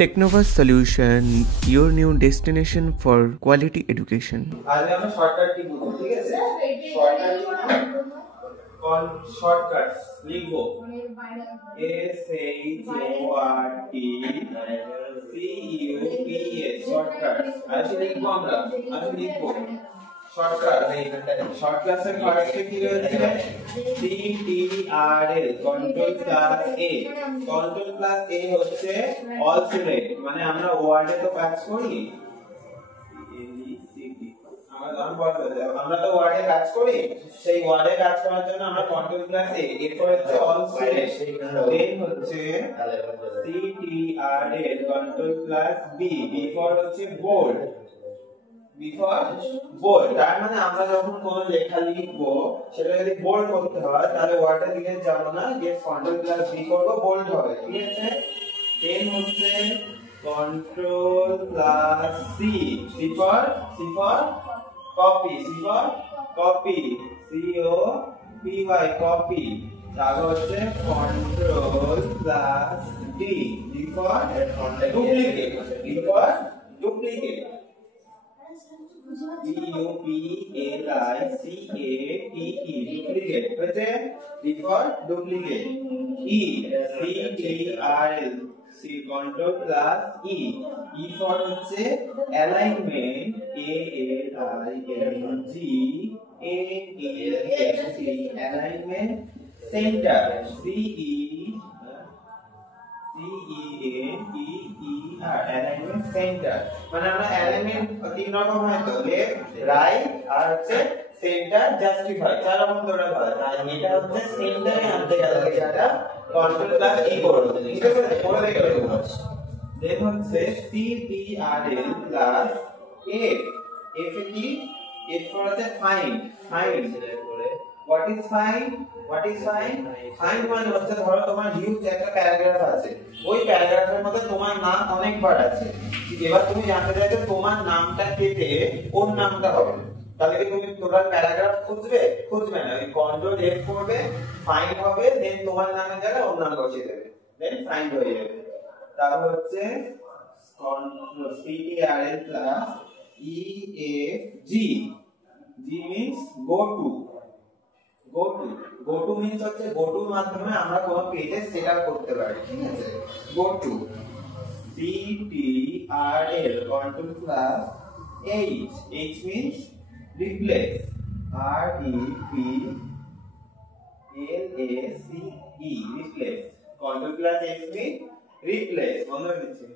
Technovas Solution, your new destination for quality education. आज আমরা shortcut key বলবো ঠিক আছে শর্টকাটস লিখবো S H O R T C U P S shortcuts আজকে লিখবো আমরা শর্টকাটসের ফার্স্টে কি রয়েছে C T R L control plus A control plus A হচ্ছে অলসিলেট মানে আমরা ওয়ার্ডে তো কাজ করি আমরা তো ওয়ার্ডে কাজ করি সেই ওয়ার্ডে কাজ করার জন্য আমরা কন্ট্রোল প্লাস এ এরপর হচ্ছে অলসিলেট দেন হচ্ছে সি টি আর এল কন্ট্রোল প্লাস বি বিফোর হচ্ছে বোল্ড তার মানে আমরা যখন কোনো লেখা লিখবো সেটা যদি বোল্ড করতে হয় তাহলে ওয়ার্ডের দিকে যাব না যে কন্ট্রোল প্লাস বি করব বোল্ড হবে ঠিক আছে দেন হচ্ছে control plus C for copy COPY copy তারপর হচ্ছে control plus D for duplicate duplicate duplicate হচ্ছে D for duplicate CTRL C control plus E for হচ্ছে alignment alignment center alignment center মানে আমরা alignment তিন রকম হয় তো লেফট রাইট আর হচ্ছে সেন্টার জাস্টিফাই চার রকম ধরে হয় আর এটা হচ্ছে সেন্টারে আনতে গেলে এটা কন্ট্রোল প্লাস ই করব ঠিক আছে পরে দেখে নেব দেন হচ্ছে CTRL প্লাস F কি F for হচ্ছে ফাইন্ড সিলেক্ট করে what is find মানে হচ্ছে ধরো তোমার হিউজ একটা প্যারাগ্রাফ আছে ওই প্যারাগ্রাফের মধ্যে তোমার নাম অনেকবার আছে এবার তুমি জানতে চাইছো তোমার নামটা কেটে কোন নামটা হবে তাহলে কি তুমি টোটাল প্যারাগ্রাফ খুঁজবে না ওই কন্ট্রোল F করবে ফাইন্ড হবে দেন তোমার নামের জায়গায় ওর নাম বসিয়ে দেবে দেন ফাইন্ড হয়ে যাবে তারপর হচ্ছে CTRL plus EFG G means go to means হচ্ছে go to মাধ্যমে আমরা কোনো পেজে সেটআপ করতে পারি ঠিক আছে go to CTRL control plus H means replace REPLACE replace control plus H means replace বন্ধ হয়ে গেছে